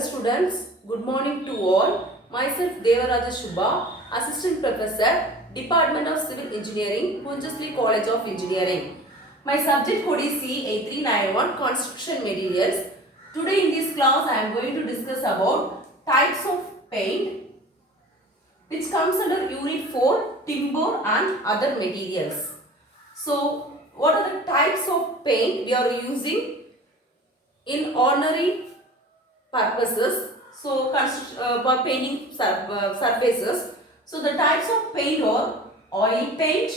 Hello students, good morning to all. Myself Devaraja Shubha, Assistant Professor, Department of Civil Engineering, Punjasli College of Engineering. My subject code is C8391 Construction Materials. Today in this class I am going to discuss about types of paint which comes under Unit 4 Timber and other materials. So what are the types of paint we are using in ordinary purposes, so for painting surfaces? So the types of paint are oil paint,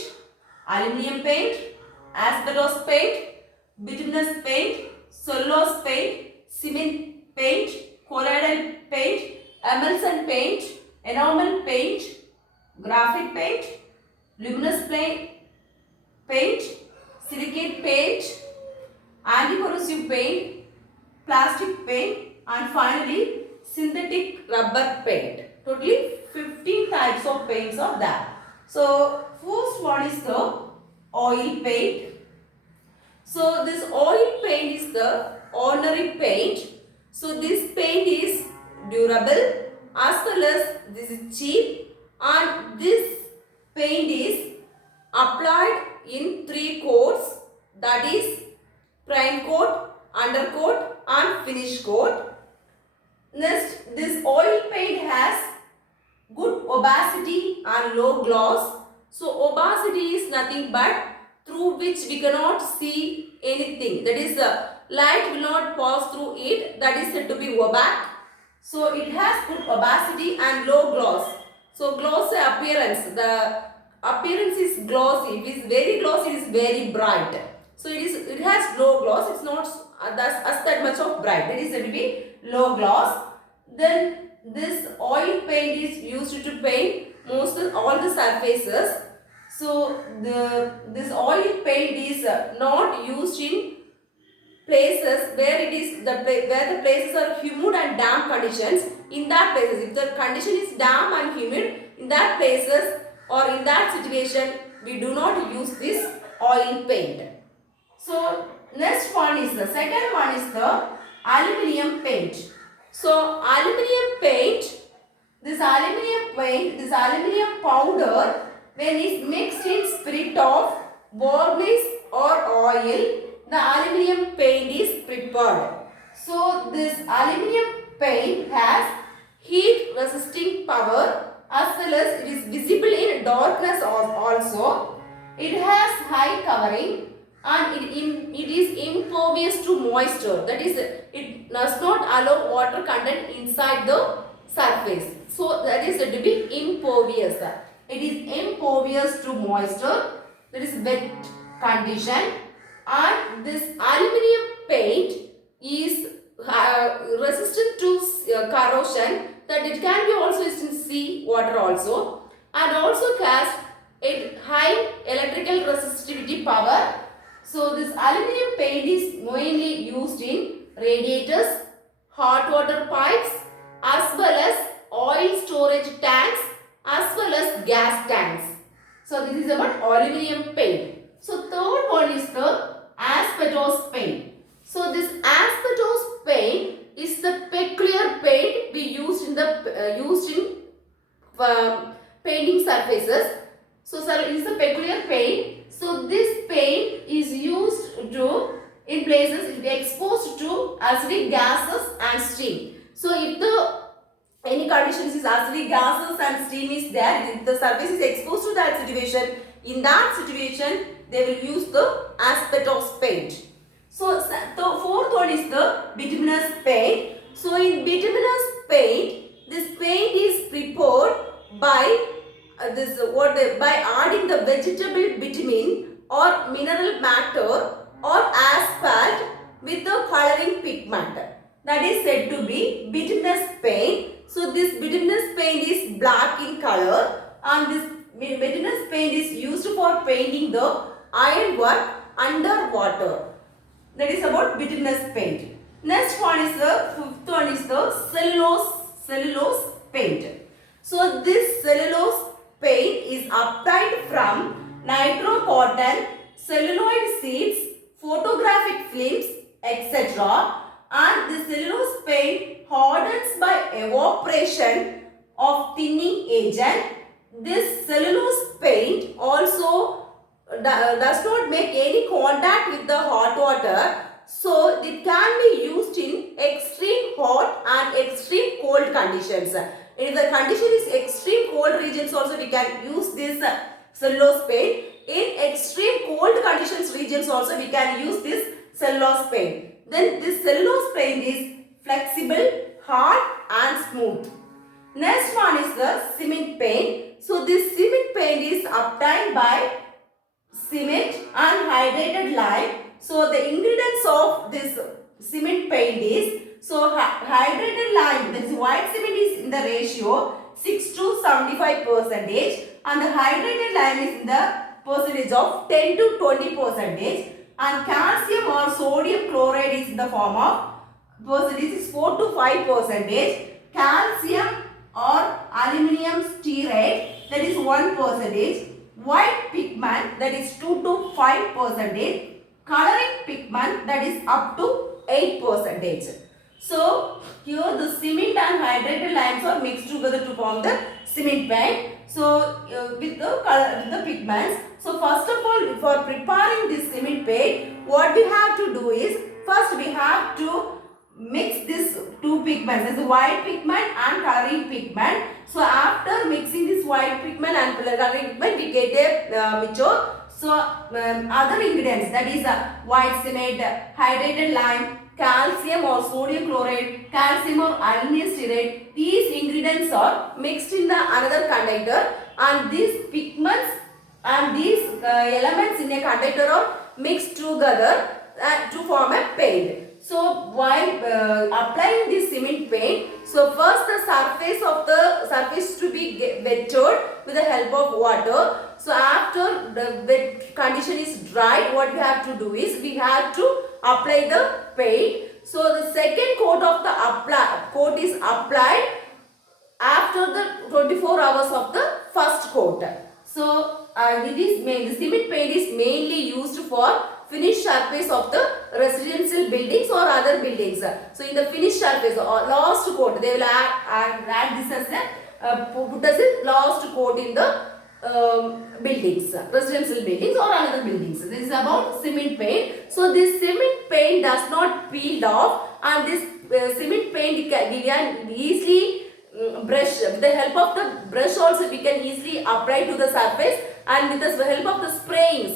aluminium paint, asbestos paint, bituminous paint, cellulose paint, cement paint, colloidal paint, emulsion paint, enamel paint, graphite paint, luminous paint, silicate paint, anti-corrosive paint, plastic paint, and finally synthetic rubber paint. Totally 15 types of paints are there. So first one is the oil paint. So this oil paint is the ordinary paint. So this paint is durable as well as this is cheap, and this paint is applied in 3 coats, that is prime coat, undercoat and finish coat. Next, this oil paint has good opacity and low gloss. So opacity is nothing but through which we cannot see anything, that is light will not pass through it, that is said to be opaque. So it has good opacity and low gloss. So glossy appearance, the appearance is glossy. If it is very glossy, it is very bright. So it has low gloss, it's not that much of bright, that is said to be low gloss. Then this oil paint is used to paint all the surfaces. So this oil paint is not used in places where where the places are humid and damp conditions. In that places, if the condition is damp and humid, in that places or in that situation, we do not use this oil paint. So next one is the second one is the aluminium paint. So aluminium paint, this aluminium powder, when it's mixed in spirit of varnish or oil, the aluminium paint is prepared. So this aluminium paint has heat resisting power as well as it is visible in darkness also. It has high covering and it is impervious to moisture, that is it does not allow water content inside the surface. So that is said to be impervious. It is impervious to moisture, that is wet condition, and this aluminium paint is resistant to corrosion, that it can be also used in sea water also, and also has a high electrical resistivity power. So this aluminium paint is mainly used in radiators, hot water pipes as well as oil storage tanks as well as gas tanks. So this is about aluminium paint. So third one is the asbestos paint. So this asbestos paint is the peculiar paint we used in painting surfaces. So it is a peculiar paint. So this paint is used in places it is exposed to acidic gases and steam. So if any conditions is acidic gases and steam is there, if the surface is exposed to that situation, in that situation they will use the asbestos paint. So the fourth one is the bituminous paint. So in bituminous paint, this paint is prepared by by adding the vegetable bitumen or mineral matter or asphalt with the coloring pigment, that is said to be bituminous paint. So this bituminous paint is black in color, and this bituminous paint is used for painting the ironwork underwater. That is about bituminous paint. Next one is the fifth one is the cellulose paint. So this cellulose paint is obtained from nitro cotton, celluloid seeds, photographic films, etc. And the cellulose paint hardens evaporation of thinning agent. This cellulose paint also does not make any contact with the hot water, so it can be used in extreme hot and extreme cold conditions. If the condition is extreme cold regions also we can use this cellulose paint. In extreme cold conditions regions also we can use this cellulose paint. Then this cellulose paint is flexible, hard and smooth. Next one is the cement paint. So this cement paint is obtained by cement and hydrated lime. So the ingredients of this cement paint is, so hydrated lime, that is white cement is in the ratio 6 to 75 percentage and the hydrated lime is in the percentage of 10 to 20 percentage, and calcium or sodium chloride is in the form of percentage is 4 to 5 percentage, calcium or aluminum stearate that is 1 percentage, white pigment that is 2 to 5 percentage, coloring pigment that is up to 8 percentage. So here the cement and hydrated limes are mixed together to form the cement paint. So with the pigments. So first of all, for preparing this cement paint, what we have to do is, first we have to mix these two pigments, as white pigment and coloring pigment. So after mixing this white pigment and coloring pigment, we get a mixture. So other ingredients, that is white cement, hydrated lime, calcium or sodium chloride, calcium or aluminum stearate, these ingredients are mixed in the another container, and these pigments and these elements in a container are mixed together to form a paint. So while applying this cement paint, so first the surface to be wetted with the help of water. So after the wet condition is dry, what we have to do is we have to apply the paint. So the second coat of the coat is applied after the 24 hours of the first coat. So the cement paint is mainly used for finished surface of the residential buildings or other buildings. So in the finished surface or last coat, they will add this as a put as a last coat in the buildings, residential buildings or another buildings. This is about cement paint. So this cement paint does not peel off, and this cement paint we can easily brush. With the help of the brush also we can easily apply to the surface, and with the help of the spray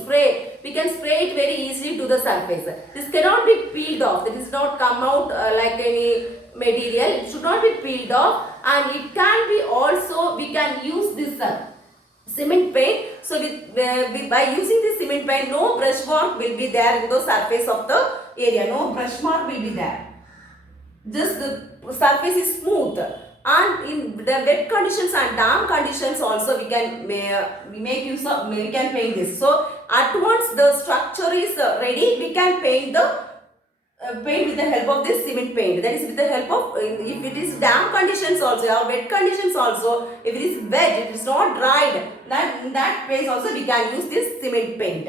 we can spray it very easily to the surface. This cannot be peeled off. It does not come out like any material. It should not be peeled off, and it can be also, we can use this cement paint. So by using this cement paint, no brush mark will be there in the surface of the area. No brush mark will be there. Just the surface is smooth. And in the wet conditions and damp conditions also we can make use of, we can paint this. So at once the structure is ready, we can paint the paint with the help of this cement paint. That is with the help of, if it is damp conditions also or wet conditions also, if it is wet, it is not dried, then in that place also we can use this cement paint.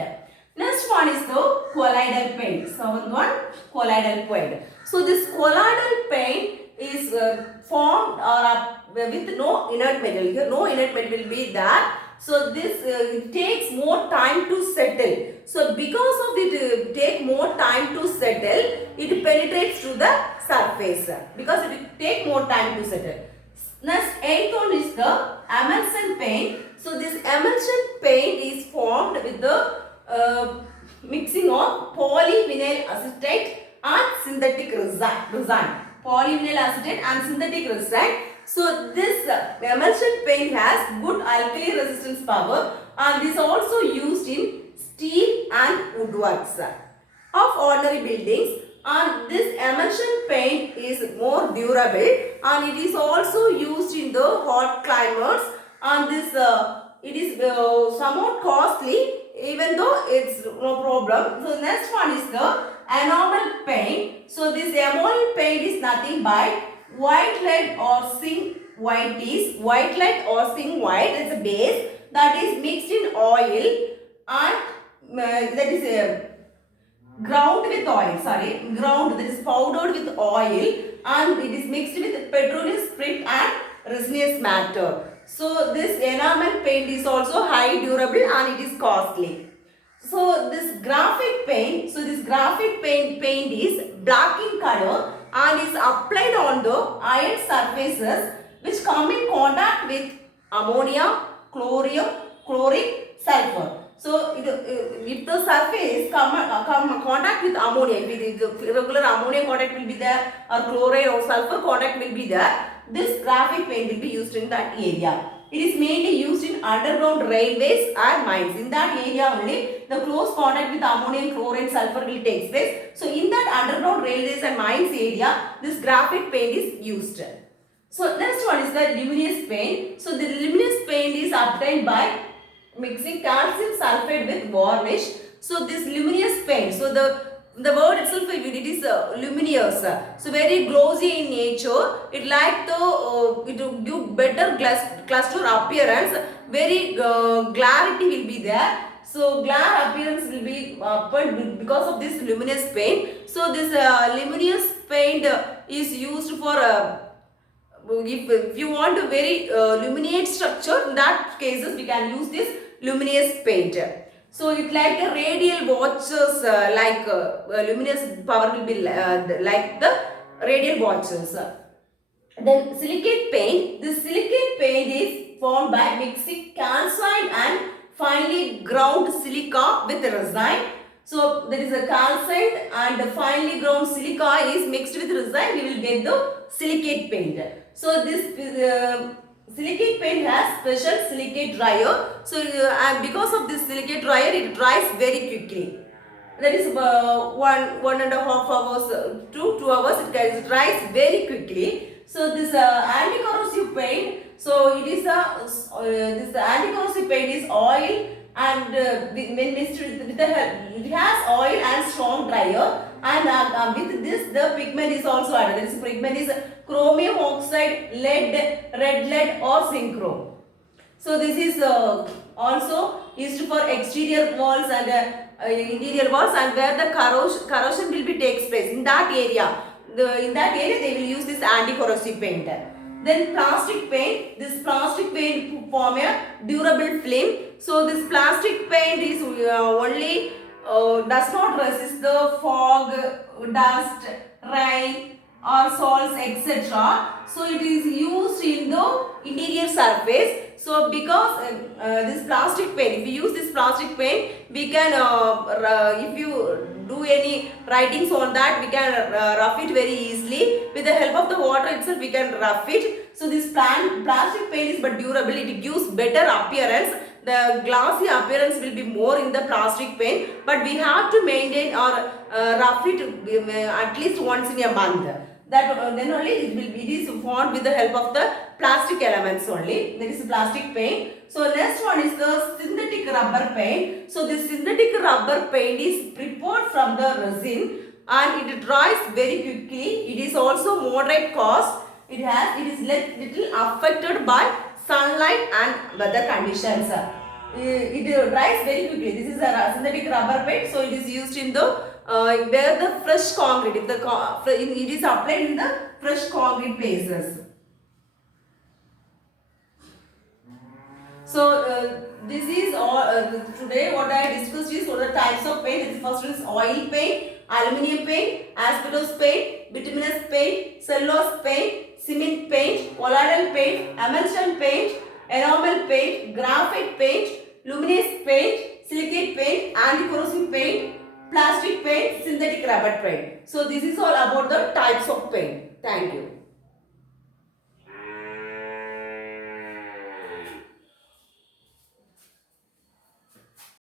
Next one is the colloidal paint. Seventh one, colloidal paint. So this colloidal paint is formed with no inert material. Here no inert material will be there. So this it takes more time to settle. So because of it take more time to settle, it penetrates to the surface. Because it will take more time to settle. Next, eighth one is the emulsion paint. So this emulsion paint is formed with the mixing of polyvinyl acetate and synthetic resin. Polyvinyl acetate and synthetic resin. So this emulsion paint has good alkali resistance power, and this also used in steel and woodworks of ordinary buildings. And this emulsion paint is more durable, and it is also used in the hot climates, and this it is somewhat costly, even though it's no problem. So next one is the enamel paint. So this enamel paint is nothing but white lead or zinc white is white lead or zinc white as a base that is mixed in oil and that is ground with oil, that is powdered with oil, and it is mixed with petroleum spirit and resinous matter. So this enamel paint is also high durable and it is costly. So this graphite paint, paint is black in color and is applied on the iron surfaces which come in contact with ammonia, chlorine, sulfur. So if the surface come contact with ammonia, if the regular ammonia contact will be there or chlorine or sulfur contact will be there, this graphite paint will be used in that area. It is mainly used in underground railways and mines. In that area only, the close contact with ammonia, chlorine, sulfur will take place. So in that underground railways and mines area, this graphite paint is used. So next one is the luminous paint. So the luminous paint is obtained by mixing calcium sulfate with varnish. So this luminous paint, so the word itself it is luminous, so very glossy in nature. It like the it will give better cluster appearance. Very clarity will be there. So glare appearance will be because of this luminous paint. So this luminous paint is used for if you want a very luminate structure, in that cases we can use this luminous paint. So it like a radial watches, luminous power will be like the radial watches. Then silicate paint. This silicate paint is formed by mixing calcine and finely ground silica with resin. So there is a calcite and the finely ground silica is mixed with resin. We will get the silicate paint. So this silicate paint has special silicate dryer. So and because of this silicate dryer, it dries very quickly. That is 1.5 hours to 2 hours. It dries very quickly. So this anti-corrosive paint. So it is this anti-corrosive paint is oil and when mixed with the it has oil and strong dryer. And with this the pigment is also added. This pigment is chromium oxide, lead, red lead or synchro. So this is also used for exterior walls and interior walls, and where the corrosion will be takes place in that area. In that area they will use this anti-corrosive paint. Then plastic paint. This plastic paint form a durable film. So this plastic paint is only does not resist the fog, dust, rain or salts, etc. So it is used in the interior surface. So because this plastic paint, if we use this plastic paint, we can if you do any writings on that, we can rough it very easily. With the help of the water itself, we can rough it. So this plastic paint is but durable. It gives better appearance. The glossy appearance will be more in the plastic paint, but we have to maintain or rough it at least once in a month. That then only it is formed with the help of the plastic elements only. That is plastic paint. So next one is the synthetic rubber paint. So this synthetic rubber paint is prepared from the resin and it dries very quickly. It is also moderate cost. It is little affected by sunlight and weather conditions. It dries very quickly. This is a synthetic rubber paint. So it is used in the where the fresh concrete, if it is applied in the fresh concrete places. So this is all today what I discussed is what the types of paint. First is oil paint, aluminium paint, asbestos paint, bituminous paint, cellulose paint, cement paint, colloidal paint, emulsion paint, enamel paint, graphite paint, luminous paint, silicate paint, anti-corrosive paint, plastic paint, synthetic rubber paint. So this is all about the types of paint. Thank you.